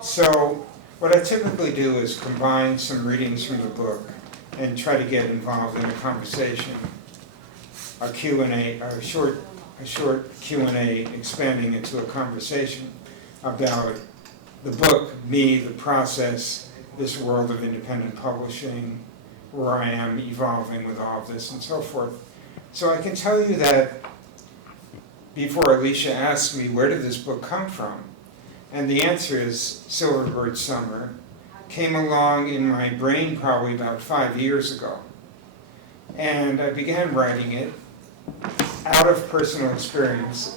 So what I typically do is combine some readings from the book and try to get involved in a conversation, a Q&A, a short Q&A expanding into a conversation about the book, me, the process, this world of independent publishing, where I am evolving with all of this and so forth. So I can tell you that before Alicia asked me, where did this book come from? And the answer is Silverbird Summer. Came along in my brain probably about 5 years ago. And I began writing it out of personal experience.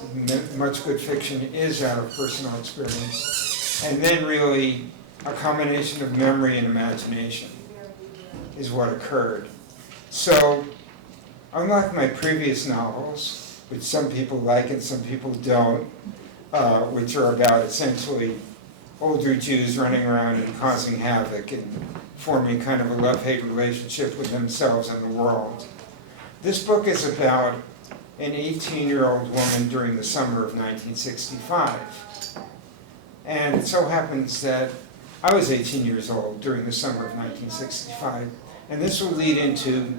Much good fiction is out of personal experience. And then really a combination of memory and imagination is what occurred. So, unlike my previous novels, which some people like and some people don't, which are about essentially older Jews running around and causing havoc and forming kind of a love-hate relationship with themselves and the world. This book is about an 18-year-old woman during the summer of 1965. And it so happens that I was 18 years old during the summer of 1965. And this will lead into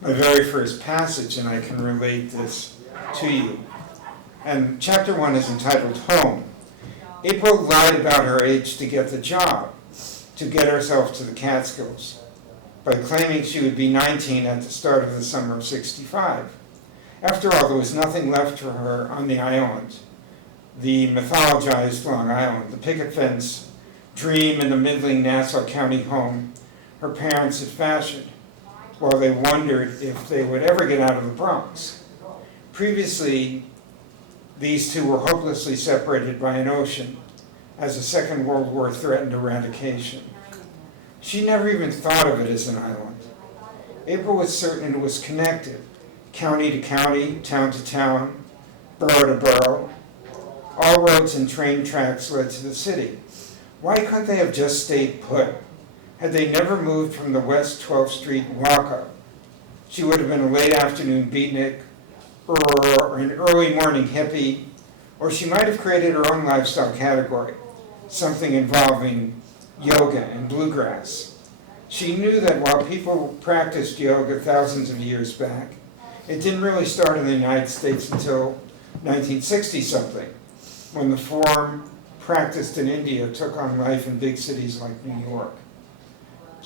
my very first passage, and I can relate this to you. And chapter 1 is entitled Home. April lied about her age to get the job, to get herself to the Catskills, by claiming she would be 19 at the start of the summer of 65. After all, there was nothing left for her on the island, the mythologized Long Island, the picket fence dream in the middling Nassau County home her parents had fashioned, while they wondered if they would ever get out of the Bronx. Previously, these two were hopelessly separated by an ocean as the Second World War threatened eradication. She never even thought of it as an island. April was certain it was connected, county to county, town to town, borough to borough. All roads and train tracks led to the city. Why couldn't they have just stayed put? Had they never moved from the West 12th Street walk-up, she would have been a late afternoon beatnik, or an early morning hippie, or she might have created her own lifestyle category, something involving yoga and bluegrass. She knew that while people practiced yoga thousands of years back, it didn't really start in the United States until 1960-something, when the form practiced in India took on life in big cities like New York.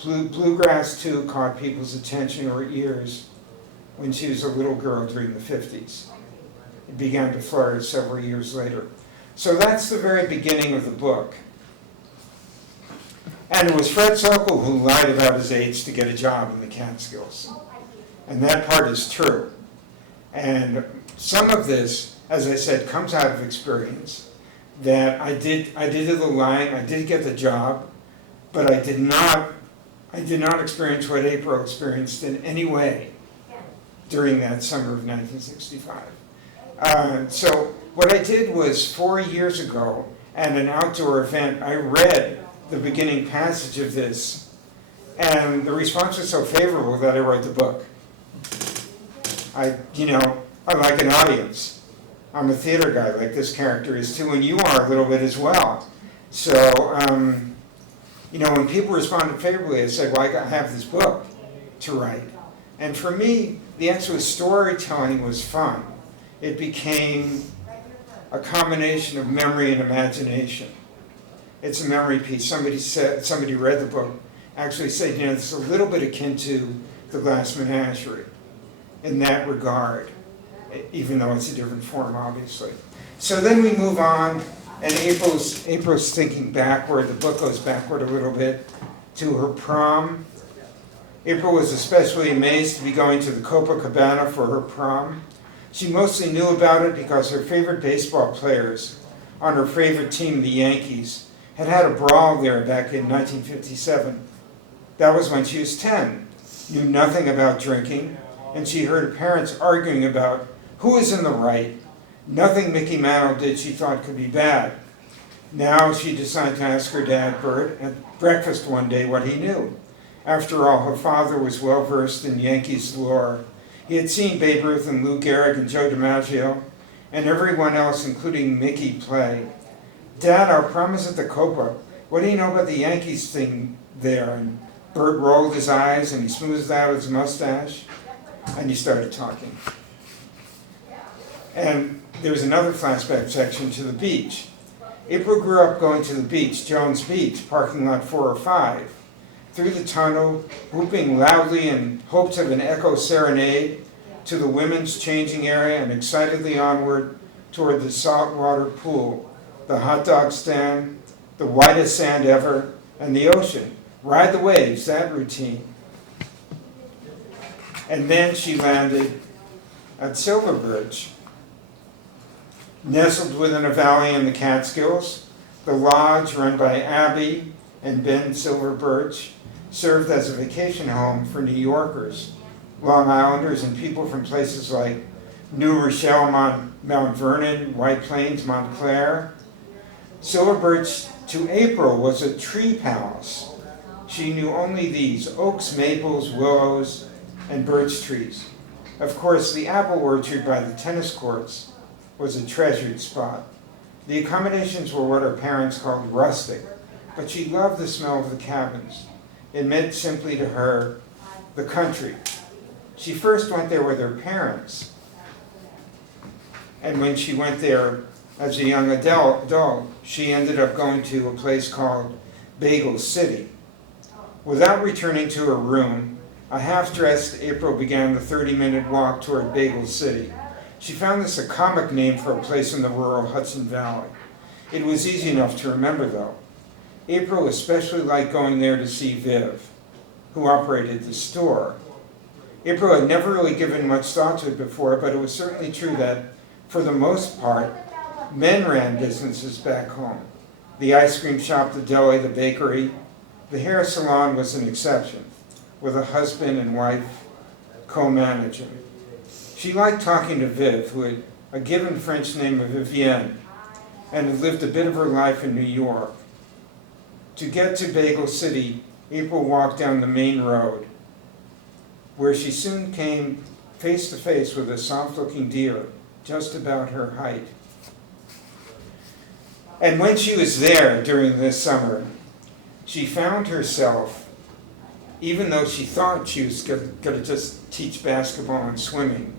Bluegrass, too, caught people's attention or ears when she was a little girl during the 50s. It began to flourish several years later. So that's the very beginning of the book. And it was Fred Sokol who lied about his age to get a job in the Catskills. And that part is true. And some of this, as I said, comes out of experience. That I did the lying, I did get the job, but I did not experience what April experienced in any way during that summer of 1965. So what I did was 4 years ago at an outdoor event, I read the beginning passage of this, and the response was so favorable that I wrote the book. I like an audience. I'm a theater guy, like this character is too, and you are a little bit as well. So, when people responded favorably, I said, well, I have this book to write. And for me, the actual storytelling was fun. It became a combination of memory and imagination. It's a memory piece. Somebody read the book, actually said, it's a little bit akin to The Glass Menagerie in that regard, even though it's a different form, obviously. So then we move on, and April's thinking backward. The book goes backward a little bit to her prom. April was especially amazed to be going to the Copacabana for her prom. She mostly knew about it because her favorite baseball players on her favorite team, the Yankees, had a brawl there back in 1957. That was when she was 10, knew nothing about drinking, and she heard her parents arguing about who was in the right. Nothing Mickey Mantle did she thought could be bad. Now she decided to ask her dad, Bert, at breakfast one day what he knew. After all, her father was well versed in Yankees lore. He had seen Babe Ruth and Lou Gehrig and Joe DiMaggio, and everyone else, including Mickey, play. Dad, our promise at the Copa. What do you know about the Yankees thing there? And Bert rolled his eyes and he smoothed out his mustache and he started talking. And there was another flashback section to the beach. April grew up going to the beach, Jones Beach, parking lot 405. Through the tunnel, whooping loudly in hopes of an echo serenade to the women's changing area and excitedly onward toward the saltwater pool, the hot dog stand, the whitest sand ever, and the ocean. Ride the waves, that routine. And then she landed at Silverbridge. Nestled within a valley in the Catskills, the lodge run by Abby and Ben Silverbirch served as a vacation home for New Yorkers, Long Islanders, and people from places like New Rochelle, Mount Vernon, White Plains, Montclair. Silverbirch to April was a tree palace. She knew only these: oaks, maples, willows, and birch trees. Of course, the apple orchard by the tennis courts was a treasured spot. The accommodations were what her parents called rustic, but she loved the smell of the cabins. It meant simply to her the country. She first went there with her parents, and when she went there as a young adult, she ended up going to a place called Bagel City. Without returning to her room, a half-dressed April began the 30-minute walk toward Bagel City. She found this a comic name for a place in the rural Hudson Valley. It was easy enough to remember, though. April especially liked going there to see Viv, who operated the store. April had never really given much thought to it before, but it was certainly true that, for the most part, men ran businesses back home. The ice cream shop, the deli, the bakery. The hair salon was an exception, with a husband and wife co-managing. She liked talking to Viv, who had a given French name of Vivienne, and had lived a bit of her life in New York. To get to Bagel City, April walked down the main road, where she soon came face to face with a soft-looking deer, just about her height. And when she was there during this summer, she found herself, even though she thought she was going to just teach basketball and swimming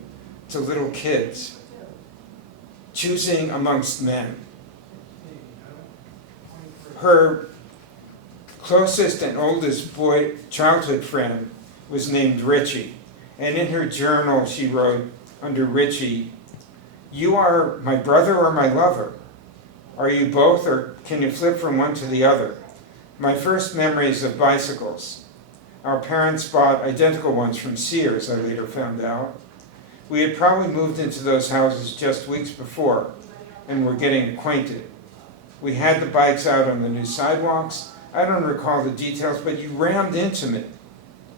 to little kids, choosing amongst men. Her closest and oldest childhood friend was named Richie, and in her journal she wrote under Richie, "You are my brother or my lover? Are you both, or can you flip from one to the other? My first memories of bicycles. Our parents bought identical ones from Sears, I later found out. We had probably moved into those houses just weeks before and were getting acquainted. We had the bikes out on the new sidewalks. I don't recall the details, but you rammed into me.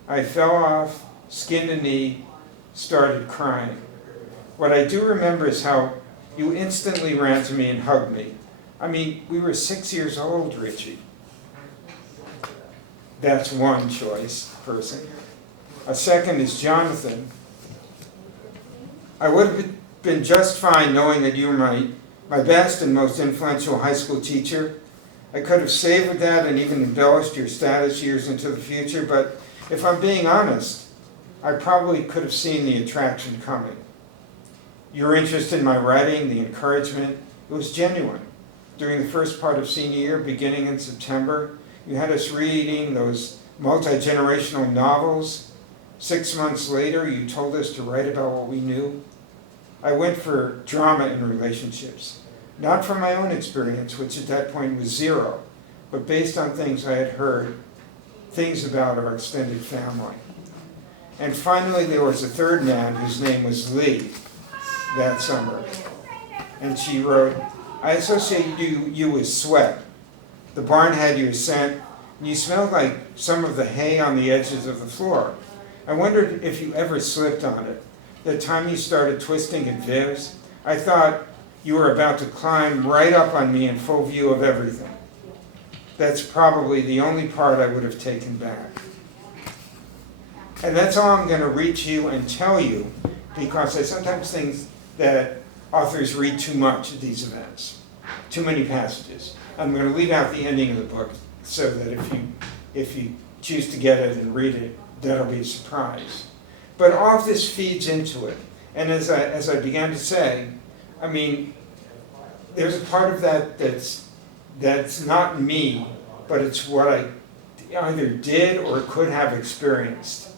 I fell off, skinned a knee, started crying. What I do remember is how you instantly ran to me and hugged me. I mean, we were 6 years old, Richie." That's one choice person. A second is Jonathan. "I would have been just fine knowing that you were my best and most influential high school teacher. I could have savored that and even embellished your status years into the future, but if I'm being honest, I probably could have seen the attraction coming. Your interest in my writing, the encouragement, it was genuine. During the first part of senior year, beginning in September, you had us reading those multi-generational novels. 6 months later, you told us to write about what we knew. I went for drama in relationships, not from my own experience, which at that point was zero, but based on things I had heard, things about our extended family. And finally, there was a third man whose name was Lee that summer. And she wrote, I associate you with sweat. The barn had your scent, and you smelled like some of the hay on the edges of the floor. I wondered if you ever slipped on it. The time you started twisting at Viv's, I thought you were about to climb right up on me in full view of everything. That's probably the only part I would have taken back. And that's all I'm going to read to you and tell you, because I sometimes think that authors read too much at these events. too many passages. I'm going to leave out the ending of the book so that if you choose to get it and read it, that'll be a surprise. But all of this feeds into it. And as I began to say, I mean, there's a part of that that's not me, but it's what I either did or could have experienced.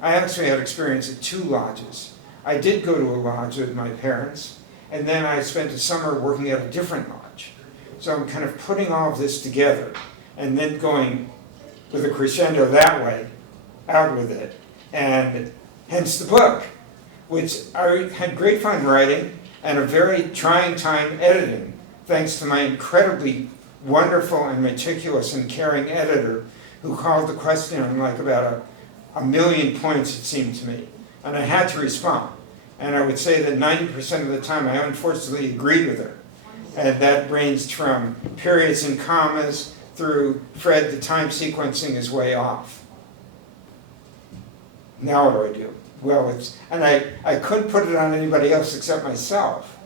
I actually had experience at 2 lodges. I did go to a lodge with my parents, and then I spent a summer working at a different lodge. So I'm kind of putting all of this together, and then going with a crescendo that way, out with it, and hence the book, which I had great fun writing and a very trying time editing, thanks to my incredibly wonderful and meticulous and caring editor who called the question on like about a million points, it seemed to me, and I had to respond. And I would say that 90% of the time I unfortunately agreed with her. And that ranged from periods and commas through Fred, the time sequencing is way off. Now what do? Well, I couldn't put it on anybody else except myself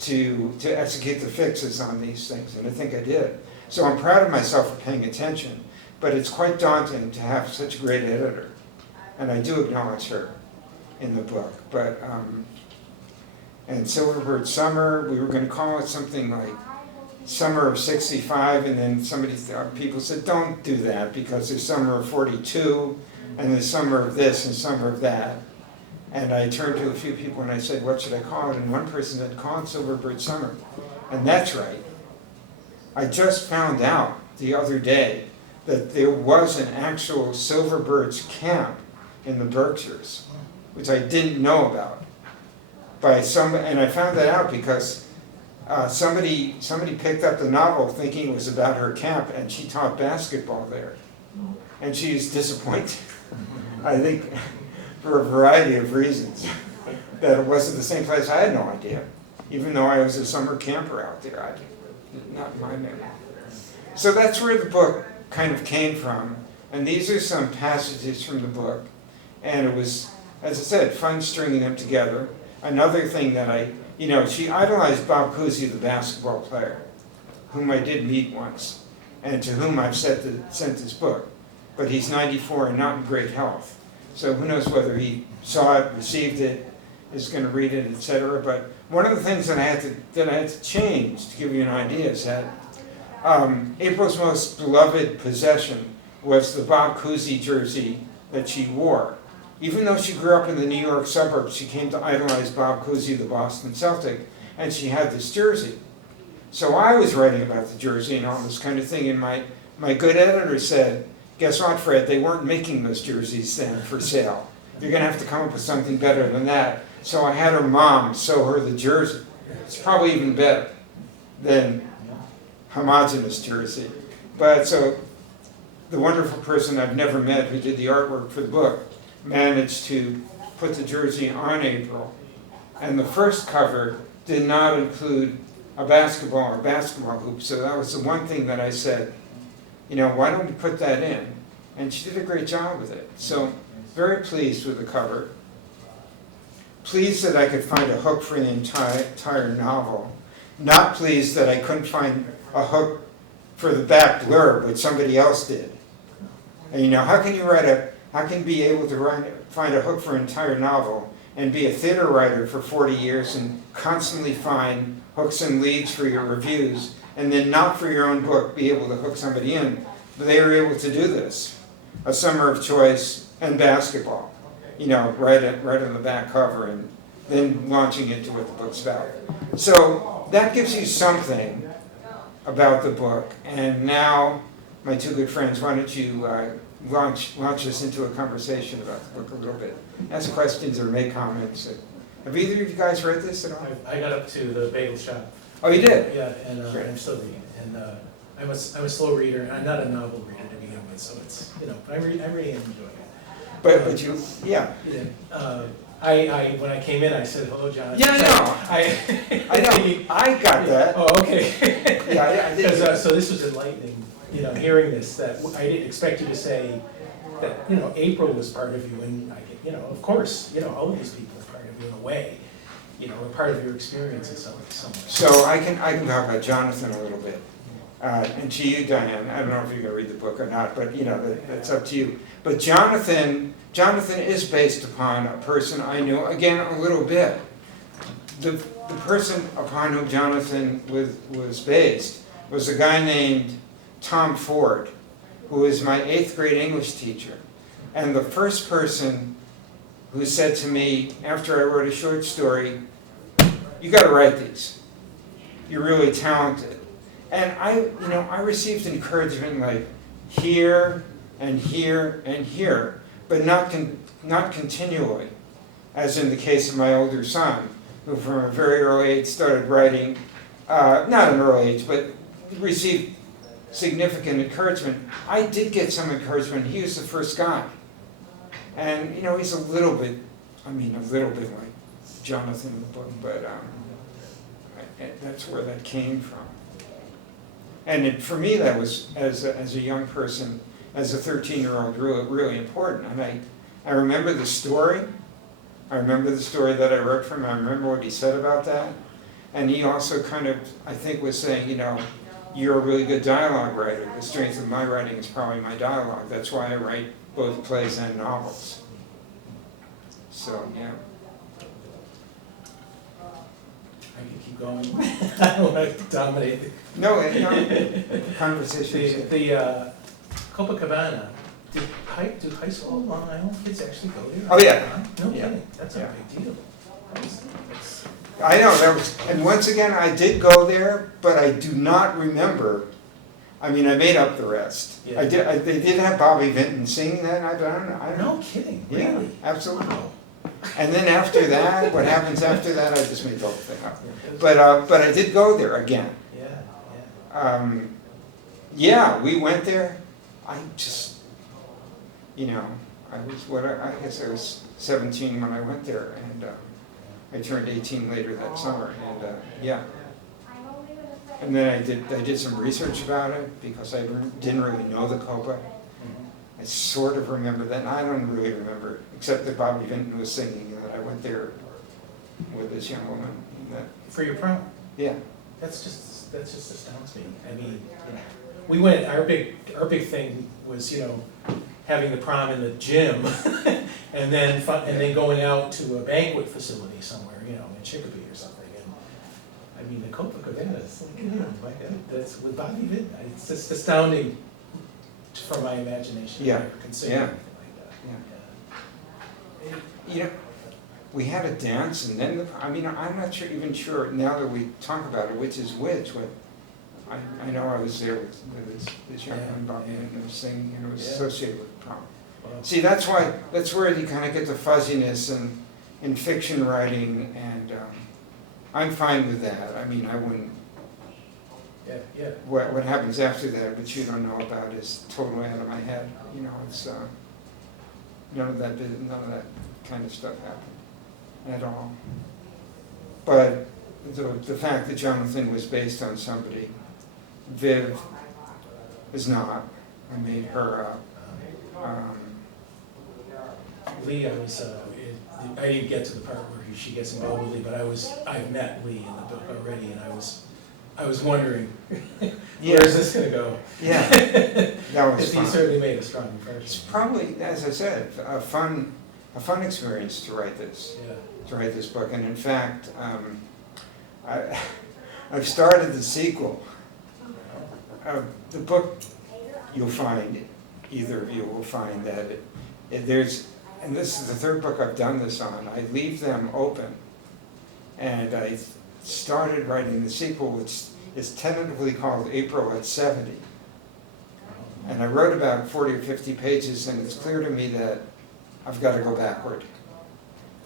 to execute the fixes on these things, and I think I did. So I'm proud of myself for paying attention, but it's quite daunting to have such a great editor, and I do acknowledge her in the book. But and Silverbird Summer, we were going to call it something like Summer of 65, and then people said, don't do that, because there's Summer of 42, and there's Summer of this and Summer of that. And I turned to a few people and I said, what should I call it? And one person said, call it Silverbird Summer. And that's right. I just found out the other day that there was an actual Silverbirds camp in the Berkshires, which I didn't know about. And I found that out because somebody picked up the novel thinking it was about her camp, and she taught basketball there. And she was disappointed, I think, for a variety of reasons, that it wasn't the same place. I had no idea, even though I was a summer camper out there. Not in my memory. So that's where the book kind of came from, and these are some passages from the book, and it was, as I said, fun stringing them together. Another thing that she idolized Bob Cousy, the basketball player, whom I did meet once, and to whom I've sent this book. But he's 94 and not in great health. So who knows whether he saw it, received it, is going to read it, etc. But one of the things that I had to change, to give you an idea, is that April's most beloved possession was the Bob Cousy jersey that she wore. Even though she grew up in the New York suburbs, she came to idolize Bob Cousy, the Boston Celtic, and she had this jersey. So I was writing about the jersey and all this kind of thing, and my good editor said, guess what, Fred, they weren't making those jerseys then for sale. You're going to have to come up with something better than that. So I had her mom sew her the jersey. It's probably even better than homogeneous jersey. But so the wonderful person I've never met who did the artwork for the book managed to put the jersey on April. And the first cover did not include a basketball or basketball hoop. So that was the one thing that I said, why don't we put that in? And she did a great job with it. So very pleased with the cover. Pleased that I could find a hook for the entire novel. Not pleased that I couldn't find a hook for the back blurb, which somebody else did. And how can you be able to find a hook for an entire novel and be a theater writer for 40 years and constantly find hooks and leads for your reviews, and then not for your own book be able to hook somebody in? But they were able to do this. A Summer of Choice and basketball, right on the back cover, and then launching into what the book's about. So that gives you something about the book. And now, my two good friends, why don't you launch us into a conversation about the book a little bit. Ask questions or make comments. Have either of you guys read this at all? I got up to the bagel shop. Oh, you did? Yeah, and I'm still reading. And I'm a slow reader. I'm not a novel reader to begin with, so it's, I'm reading and enjoying it. But you, yeah. When I came in, I said, hello, John. Yeah, I know. I know. I got that. Oh, okay. Yeah, I did. So this was enlightening, hearing this, that I didn't expect you to say that, April was part of you, and of course, all of these people are part of you in a way. you know, a part of your experience in somewhere. So I can talk about Jonathan a little bit. And to you, Diane, I don't know if you're gonna read the book or not, but you know, that's up to you. But Jonathan is based upon a person I knew, again, a little bit. The person upon whom Jonathan was based was a guy named Tom Ford, who was my 8th grade English teacher. And the first person who said to me, after I wrote a short story, "You gotta write these. You're really talented." And I received encouragement like here and here and here, but not continually, as in the case of my older son, who from a very early age started writing, not an early age, but received significant encouragement. I did get some encouragement. He was the first guy. And, he's a little bit like Jonathan in the book, but that's where that came from. And for me, that was, as a young person, as a 13-year-old, really important. And I remember the story. I remember the story that I wrote for him. I remember what he said about that. And he also kind of, I think, was saying, you're a really good dialogue writer. The strength of my writing is probably my dialogue. That's why I write both plays and novels. So, yeah. I can keep going. I don't want to dominate the No, conversation. The Copacabana, do high school Long Island kids actually go there? Oh, yeah. No Yeah. kidding, that's a Yeah. big deal. I know, and once again, I did go there, but I do not remember. I mean, I made up the rest. Yeah. They did have Bobby Vinton singing that night, but I don't know. No kidding, Yeah, really? absolutely. Wow. And then after that, what happens after that, I just made the whole thing up. But I did go there again. Yeah. Yeah, we went there. I just, I guess I was 17 when I went there, and I turned 18 later that summer, and yeah. And then I did some research about it because I didn't really know the Copa. I sort of remember that, and I don't really remember it, except that Bobby Vinton was singing, and that I went there with this young woman. For your prom? Yeah. That just astounds me. I mean, we went, our big thing was, having the prom in the gym, and then going out to a banquet facility somewhere, in Chicopee or something. And I mean, the Copacabana, it's like, that's with Bobby Vinton. It's just astounding from my imagination. Yeah. I never considered Yeah. anything like that. We had a dance, and then I'm not even sure now that we talk about it, which is which. I know I was there with this young man, Bobby Vinton, was singing, and it was associated with the prom. Wow. See, that's where you kind of get the fuzziness in fiction writing, and I'm fine with that. I mean, I wouldn't. Yeah. What happens after that, which you don't know about, is totally out of my head. It's none of that kind of stuff happened at all. But the fact that Jonathan was based on somebody, Viv is not. I made her up. Lee, I didn't get to the part where she gets involved with Lee, but I've met Lee in the book already, and I was wondering, where's this gonna go? Yeah, that was Because he fun. certainly made a strong It's impression. probably, as I said, a fun experience to write this. Yeah. To write this book, and in fact, I've started the sequel. The book, you'll find, either of you will find that there's, and this is the third book I've done this on, I leave them open, and I started writing the sequel, which is tentatively called April at 70. And I wrote about 40 or 50 pages, and it's clear to me that I've got to go backward.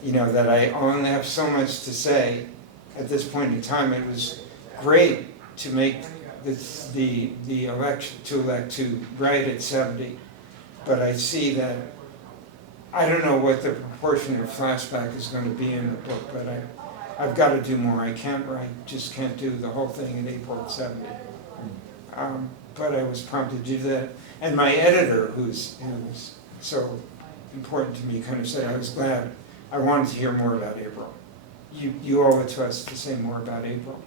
That I only have so much to say at this point in time. It was great to make the election, to write at 70, but I see that, I don't know what the proportion of flashback is going to be in the book, but I've got to do more. I just can't do the whole thing in April at 70. But I was prompted to do that, and my editor, who's so important to me, kind of said I was glad. I wanted to hear more about April, you owe it to us to say more about April.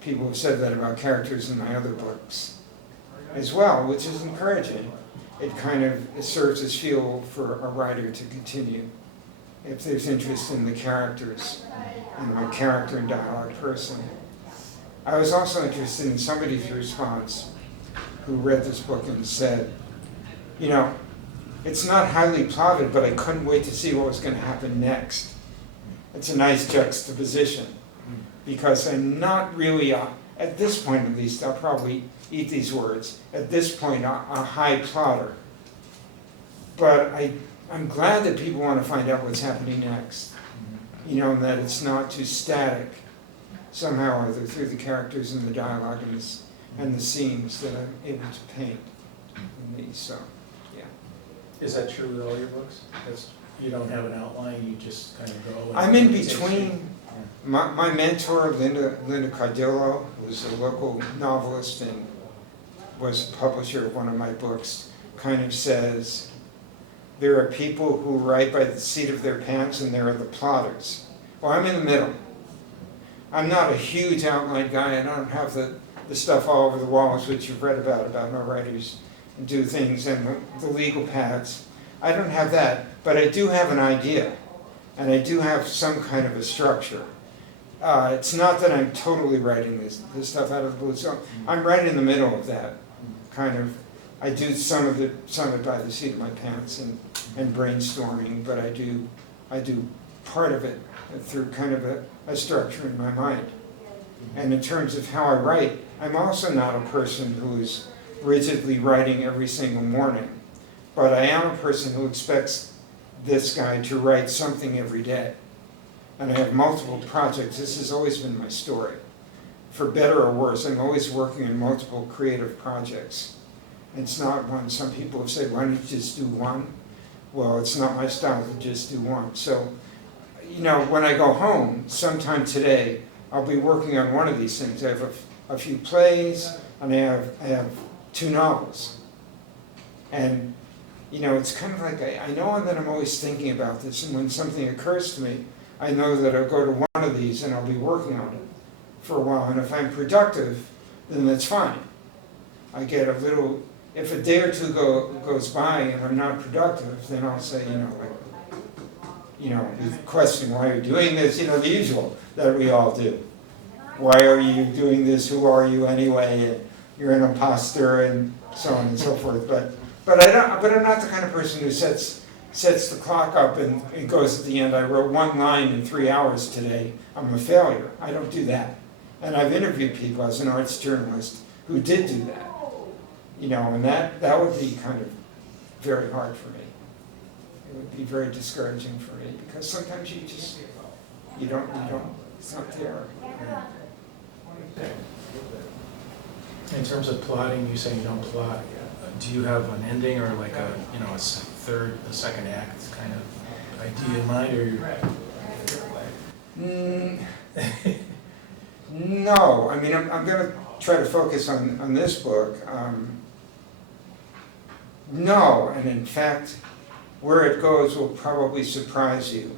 People have said that about characters in my other books as well, which is encouraging. It kind of serves as fuel for a writer to continue. If there's interest in the characters, and I'm a character and dialogue person. I was also interested in somebody's response who read this book and said, you know, it's not highly plotted, but I couldn't wait to see what was going to happen next. It's a nice juxtaposition, because I'm not really, at this point at least, I'll probably eat these words, at this point a high plotter. But I'm glad that people want to find out what's happening next. You know, and that it's not too static somehow, either through the characters and the dialogue and the scenes that I'm able to paint in these, so, yeah. Is that true with all your books? You don't have an outline, you just kind of go? I'm in between. My mentor, Linda Cardillo, who's a local novelist and was a publisher of one of my books, kind of says, there are people who write by the seat of their pants and there are the plotters. Well, I'm in the middle. I'm not a huge outline guy. I don't have the stuff all over the walls, which you've read about no writers do things, and the legal pads. I don't have that, but I do have an idea, and I do have some kind of a structure. It's not that I'm totally writing this stuff out of the blue, so I'm right in the middle of that kind of. I do some of it by the seat of my pants and brainstorming, but I do part of it through kind of a structure in my mind. And in terms of how I write, I'm also not a person who is rigidly writing every single morning, but I am a person who expects this guy to write something every day. And I have multiple projects. This has always been my story. For better or worse, I'm always working on multiple creative projects. It's not one. Some people have said, why don't you just do one? Well, it's not my style to just do one. So, you know, when I go home, sometime today, I'll be working on one of these things. I have a few plays, and I have 2 novels. And, you know, it's kind of like, I know that I'm always thinking about this, and when something occurs to me, I know that I'll go to one of these and I'll be working on it for a while. And if I'm productive, then that's fine. I get a little, if a day or two goes by and I'm not productive, then I'll say, question why you're doing this, the usual that we all do. Why are you doing this? Who are you anyway? And you're an imposter, and so on and so forth. But I'm not the kind of person who sets the clock up and it goes at the end. I wrote 1 line in 3 hours today. I'm a failure. I don't do that. And I've interviewed people as an arts journalist who did do that. And that would be kind of very hard for me. It would be very discouraging for me because sometimes you don't, it's not there. In terms of plotting, you say you don't plot. Do you have an ending or like a second act kind of idea in mind, or No, I mean, I'm going to try to focus on this book. No, and in fact, where it goes will probably surprise you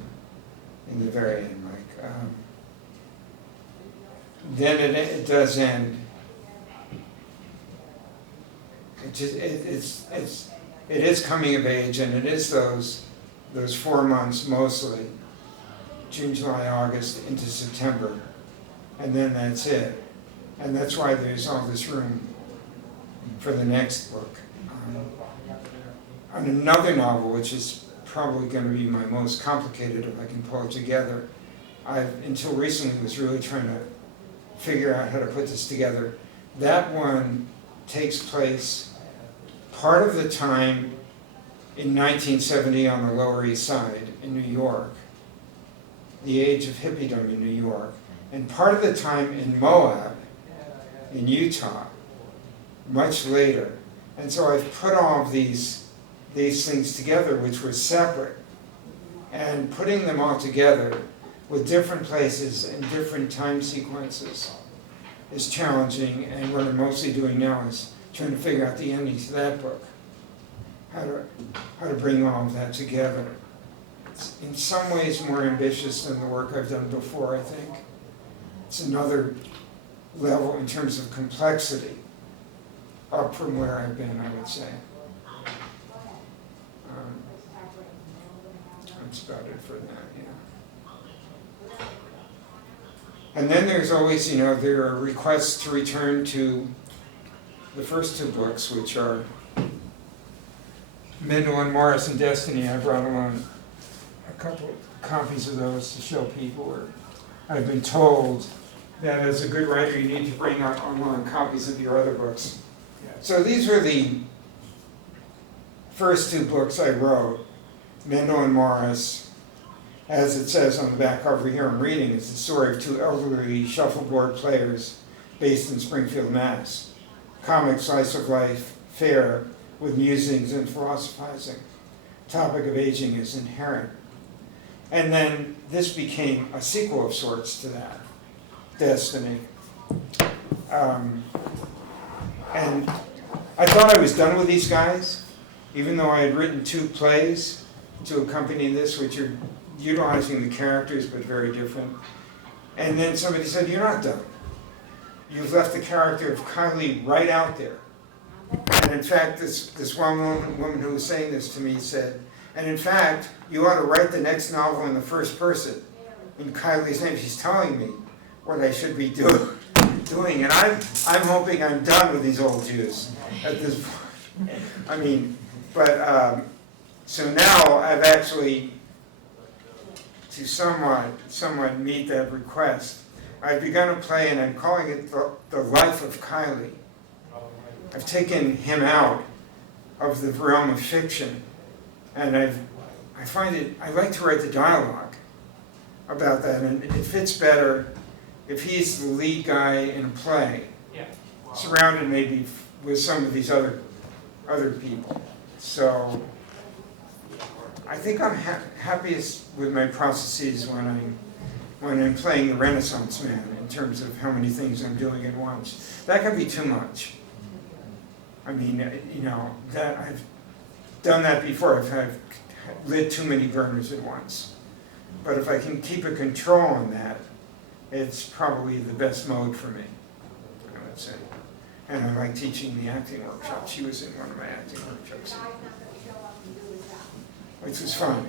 in the very end, Mike. Then it does end. It is coming of age, and it is those 4 months mostly, June, July, August into September, and then that's it. And that's why there's all this room for the next book. On another novel, which is probably going to be my most complicated if I can pull it together, until recently was really trying to figure out how to put this together. That one takes place part of the time in 1970 on the Lower East Side in New York, the age of hippiedom in New York, and part of the time in Moab, in Utah, much later. And so I've put all of these things together, which were separate, and putting them all together with different places and different time sequences is challenging, and what I'm mostly doing now is trying to figure out the ending to that book, how to bring all of that together. it's in some ways more ambitious than the work I've done before, I think. It's another level in terms of complexity, up from where I've been, I would say. That's about it for that, yeah. And then there's always, there are requests to return to the first two books, which are Mendo and Morris and Destiny. I brought along a couple copies of those to show people. Or I've been told that as a good writer, you need to bring along copies of your other books. So these were the first two books I wrote. Mendo and Morris, as it says on the back cover here I'm reading, is the story of two elderly shuffleboard players based in Springfield, Mass. Comic slice of life fare with musings and philosophizing. Topic of aging is inherent. And then this became a sequel of sorts to that, Destiny. And I thought I was done with these guys, even though I had written two plays to accompany this, which are utilizing the characters but very different. And then somebody said, "You're not done. You've left the character of Kylie right out there." And in fact, this one woman who was saying this to me said, "And in fact, you ought to write the next novel in the first person, in Kylie's name." She's telling me what I should be doing. And I'm hoping I'm done with these old Jews at this point. I mean, but so now I've actually, to somewhat meet that request, I've begun a play, and I'm calling it the Life of Kylie. I've taken him out of the realm of fiction, and I like to write the dialogue about that, and it fits better if he's the lead guy in a play, surrounded maybe with some of these other people. So I think I'm happiest with my processes when I'm playing the Renaissance man, in terms of how many things I'm doing at once. That can be too much. I mean, that I've done that before. I've lit too many burners at once. But if I can keep a control on that, it's probably the best mode for me, I would say. And I like teaching the acting workshop. She was in one of my acting workshops, which was fun.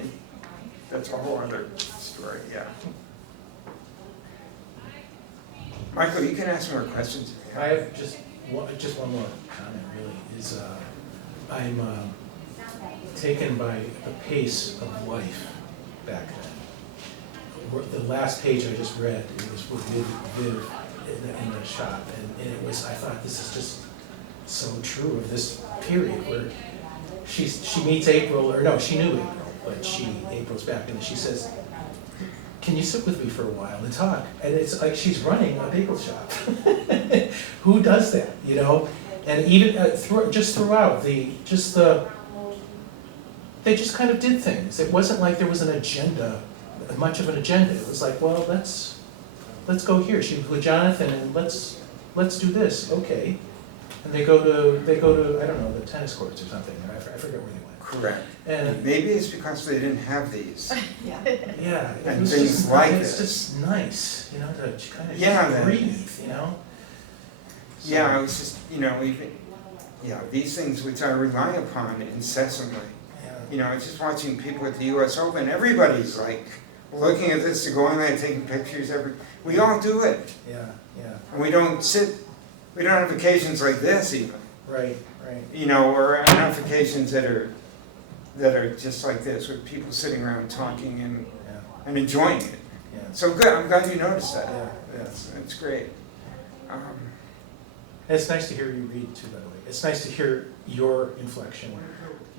That's a whole other story, yeah. Michael, you can ask more questions. I have just one more comment, really, is I'm taken by the pace of life back then. The last page I just read, it was with Viv in the shop, and it was, I thought, this is just so true of this period where she meets April, or no, she knew April, but April's back, and she says, "Can you sit with me for a while and talk?" And it's like she's running a bagel shop. Who does that, And even throughout, they just kind of did things. It wasn't like there was an agenda, much of an agenda. It was like, well, let's go here. She was with Jonathan, and let's do this. Okay. And they go to I don't know, the tennis courts or something. I forget where they went. Correct. And maybe it's because they didn't have these. yeah, and things like it's this. just nice, to kind of Yeah, breathe, So, yeah, I was just, these things which I rely upon incessantly. Yeah. It's just watching people at the U.S. Open. Everybody's like looking at this, going there, taking pictures. We all do it. Yeah. And we don't have occasions like this even. Right. Or enough occasions that are just like this, with people sitting around talking and enjoying it. Yeah. So good. I'm glad you noticed that. Yeah. That's great. It's nice to hear you read too, by the way. It's nice to hear your inflection.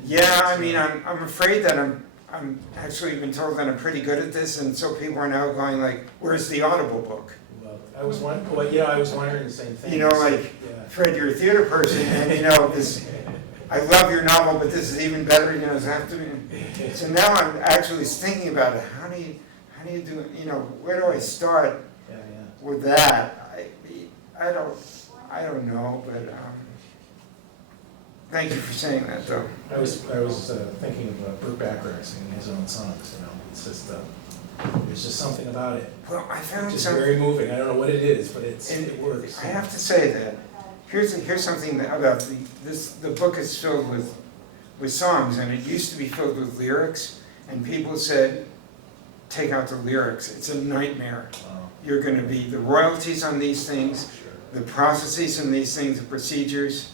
Yeah, I mean, I'm afraid that I'm actually been told that I'm pretty good at this, and so people are now going like, "Where's the Audible book?" Well, I was wondering the same thing. Fred, you're a theater person, and this. I love your novel, but this is even better. So now I'm actually thinking about it. How do you do it? Where do I start with that? I don't know, but thank you for saying that, though. I was thinking of Burt Bacharach singing his own songs, It's just, there's just something about it. Well, I found It's just something. very moving. I don't know what it is, but it works. I have to say that, here's something about the book is filled with songs, and it used to be filled with lyrics, and people said, take out the lyrics, it's a nightmare. You're gonna be, the royalties on these things, the processes in these things, the procedures.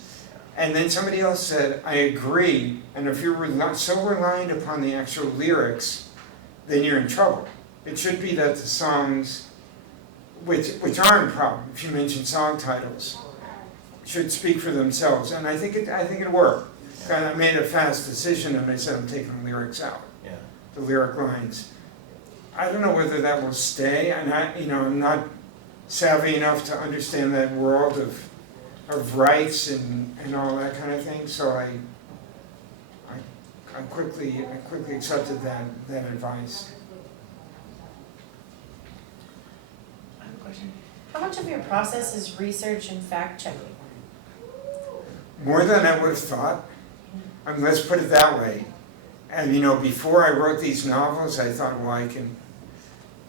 And then somebody else said, I agree, and if you're so reliant upon the actual lyrics, then you're in trouble. It should be that the songs, which aren't a problem, if you mention song titles, should speak for themselves, and I think it worked. I made a fast decision and I said I'm taking the lyrics out, the lyric lines. I don't know whether that will stay, and I'm not savvy enough to understand that world of rights and all that kind of thing, so I quickly accepted that advice. I have a question. How much of your process is research and fact checking? More than I would have thought. Let's put it that way. And before I wrote these novels, I thought, well, I can,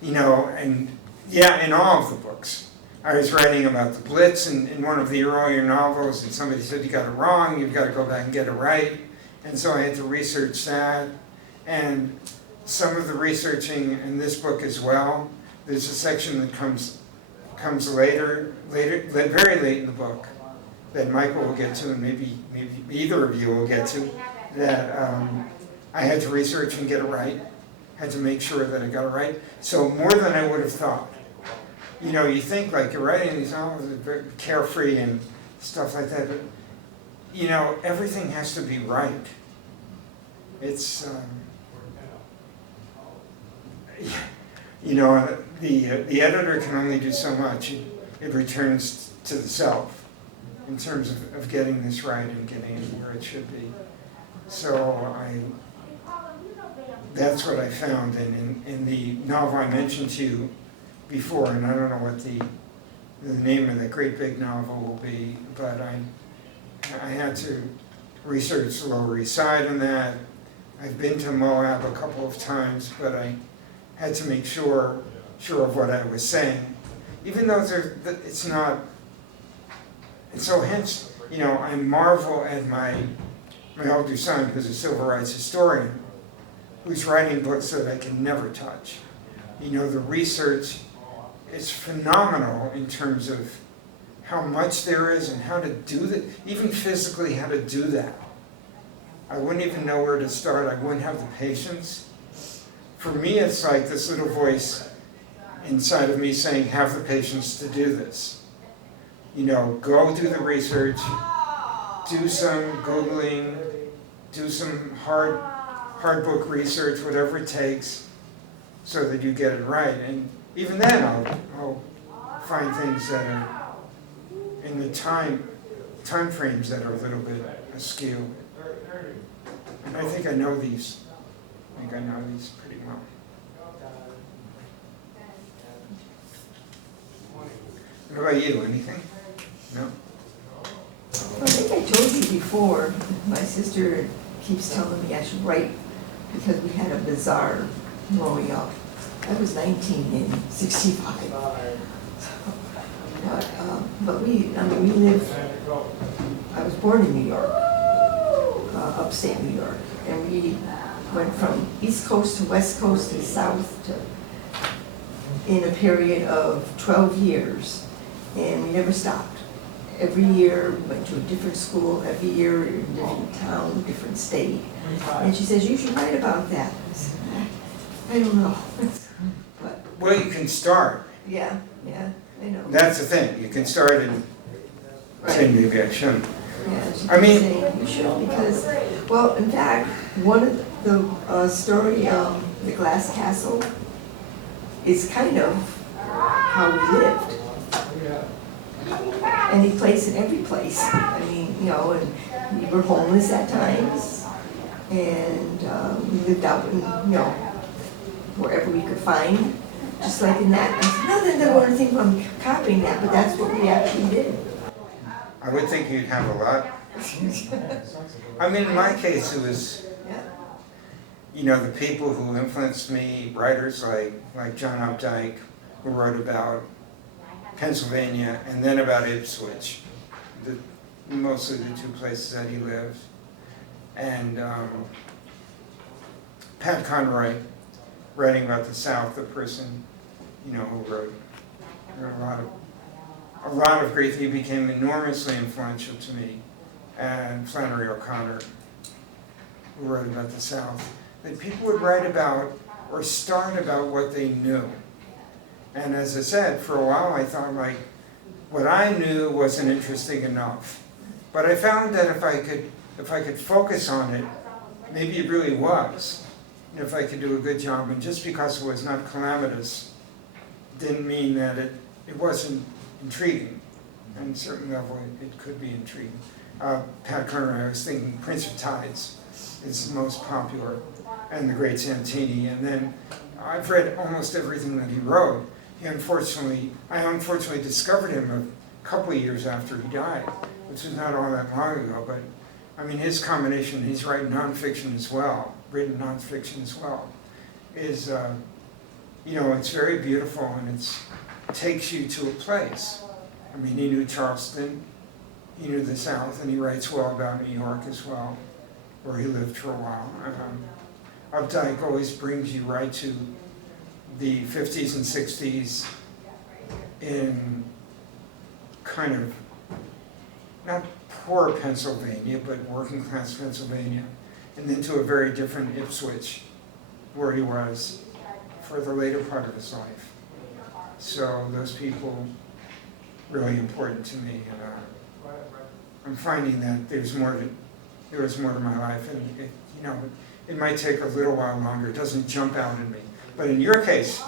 in all of the books. I was writing about the Blitz in one of the earlier novels, and somebody said, you got it wrong, you've got to go back and get it right. And so I had to research that. And some of the researching in this book as well. There's a section that comes later, very late in the book, that Michael will get to, and maybe either of you will get to, that I had to research and get it right, had to make sure that I got it right. So more than I would have thought. You think like you're writing these novels, they're very carefree and stuff like that, but everything has to be right. It's, the editor can only do so much. It returns to the self in terms of getting this right and getting it where it should be. So that's what I found. And in the novel I mentioned to you before, and I don't know what the name of that great big novel will be, but I had to research the Lower East Side on that. I've been to Moab a couple of times, but I had to make sure of what I was saying, even though it's not. And so hence, I marvel at my older son, who's a civil rights historian, who's writing books that I can never touch. The research is phenomenal in terms of how much there is and how to do that, even physically how to do that. I wouldn't even know where to start. I wouldn't have the patience. For me, it's like this little voice inside of me saying, have the patience to do this. Go do the research, do some Googling, do some hard book research, whatever it takes, so that you get it right. And even then, I'll find things that are in the time frames that are a little bit askew. And I think I know these. pretty well. What about you? Anything? No? Well, I think I told you before, my sister keeps telling me I should write because we had a bazaar growing up. I was 19 in 65. But we live, I was born in New York, upstate New York, and we went from East Coast to West Coast to South in a period of 12 years, and we never stopped. Every year we went to a different school, every year in a different town, different state. And she says, you should write about that. I said, I don't know. But, Well, you can start. yeah, I know. That's the thing. You can start and say, maybe I shouldn't. Yeah, she I mean- keeps saying you should because, well, in fact, one of the story, The Glass Castle, is kind of how we lived. Any place and every place. I mean, and we were homeless at times, and we lived out in, wherever we could find, just like in that. Not that I want to think I'm copying that, but that's what we actually did. I would think you'd have a lot. I mean, in my case, it was, the people who influenced me, writers like John Updike, who wrote about Pennsylvania and then about Ipswich, mostly the two places that he lived, and Pat Conroy, writing about the South, the person, who wrote a lot of great. He became enormously influential to me, and Flannery O'Connor, who wrote about the South. That people would write about or start about what they knew. And as I said, for a while I thought what I knew wasn't interesting enough. But I found that if I could focus on it, maybe it really was. And if I could do a good job, and just because it was not calamitous, didn't mean that it wasn't intriguing. On a certain level, it could be intriguing. Pat Conroy, I was thinking Prince of Tides is the most popular, and The Great Santini. And then I've read almost everything that he wrote. I unfortunately discovered him a couple of years after he died, which was not all that long ago. But I mean, his combination, he's written nonfiction as well, is, it's very beautiful, and it takes you to a place. I mean, he knew Charleston, he knew the South, and he writes well about New York as well, where he lived for a while. Updike always brings you right to the 50s and 60s in kind of, not poor Pennsylvania, but working class Pennsylvania, and then to a very different Ipswich, where he was for the later part of his life. So those people, really important to me. And I'm finding that there was more to my life, and it might take a little while longer. It doesn't jump out at me. But in your case,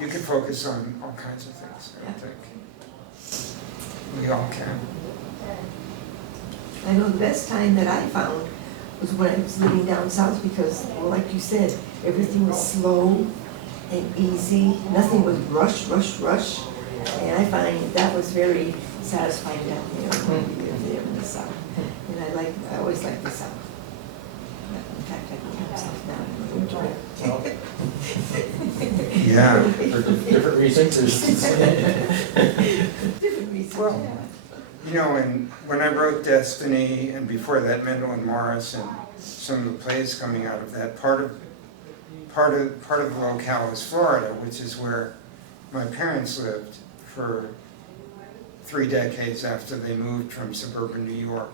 you can focus on all kinds of things, I think. We all can. I know the best time that I found was when I was living down south, because, well, like you said, everything was slow and easy. Nothing was rush. And I find that was very satisfying down there when we lived there in the south. And I always liked the south. In fact, I go down south now and enjoy it. Well, Yeah. for different reasons. Different reasons, Well, yeah. And when I wrote Destiny, and before that Mendo and Morris, and some of the plays coming out of that, part of the locale is Florida, which is where my parents lived for 3 decades after they moved from suburban New York.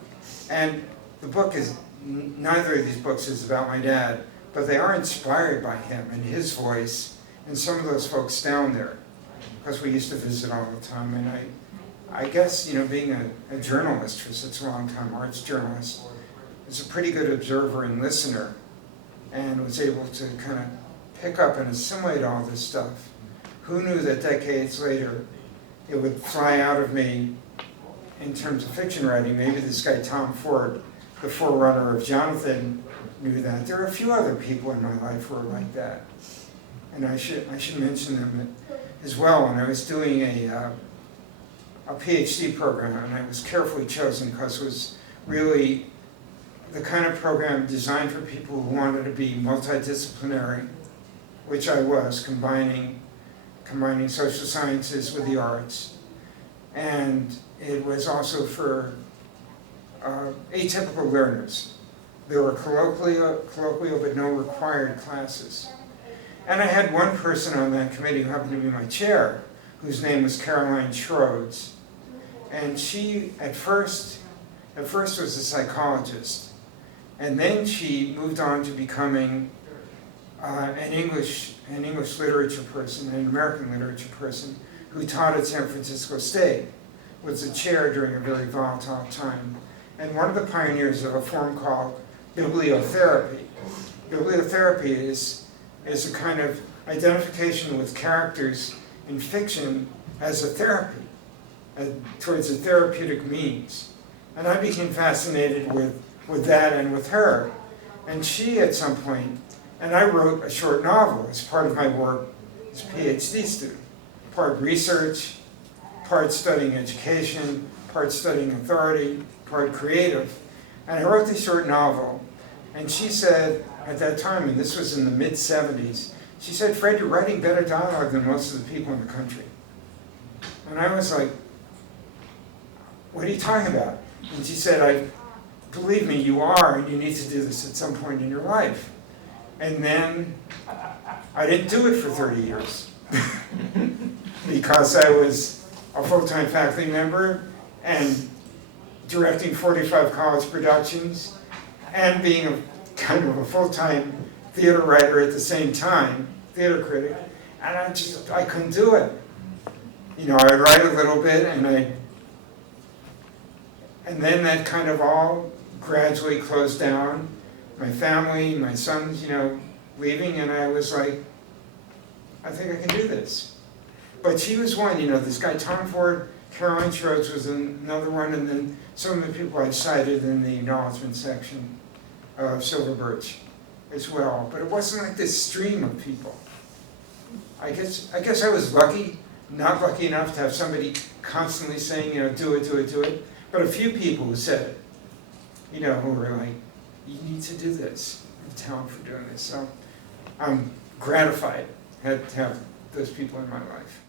And the book is, neither of these books is about my dad, but they are inspired by him and his voice and some of those folks down there, because we used to visit all the time. And I guess, being a journalist for such a long time, arts journalist, was a pretty good observer and listener, and was able to kind of pick up and assimilate all this stuff. Who knew that decades later it would fly out of me in terms of fiction writing? Maybe this guy Tom Ford, the forerunner of Jonathan, knew that. There are a few other people in my life who are like that, and I should mention them as well. And I was doing a PhD program, and I was carefully chosen because it was really the kind of program designed for people who wanted to be multidisciplinary, which I was, combining social sciences with the arts. And it was also for atypical learners. There were colloquial but no required classes. And I had one person on that committee who happened to be my chair, whose name was Caroline Schrodes. And she, at first was a psychologist. And then she moved on to becoming an English literature person, an American literature person, who taught at San Francisco State, was a chair during a very volatile time, and one of the pioneers of a form called bibliotherapy. Bibliotherapy is a kind of identification with characters in fiction as a therapy, towards a therapeutic means. And I became fascinated with that and with her. And she, at some point, and I wrote a short novel as part of my work as a PhD student, part research, part studying education, part studying authority, part creative. And I wrote this short novel, and she said, at that time, and this was in the mid-70s, she said, "Fred, you're writing better dialogue than most of the people in the country." And I was like, "What are you talking about?" And she said, "Believe me, you are, and you need to do this at some point in your life." And then I didn't do it for 30 years because I was a full-time faculty member and directing 45 college productions and being a kind of a full-time theater writer at the same time, theater critic, and I couldn't do it. You know, I'd write a little bit and then that kind of all gradually closed down. My family, my sons, leaving, and I was like, I think I can do this. But she was one, this guy Tom Ford, Caroline Schrodes was another one, and then some of the people I cited in the acknowledgement section of Silver Birch as well. But it wasn't like this stream of people. I guess I was lucky, not lucky enough to have somebody constantly saying, do it, do it, do it. But a few people who said it, who were like, you need to do this. I'm talent for doing this. So I'm gratified to have those people in my life.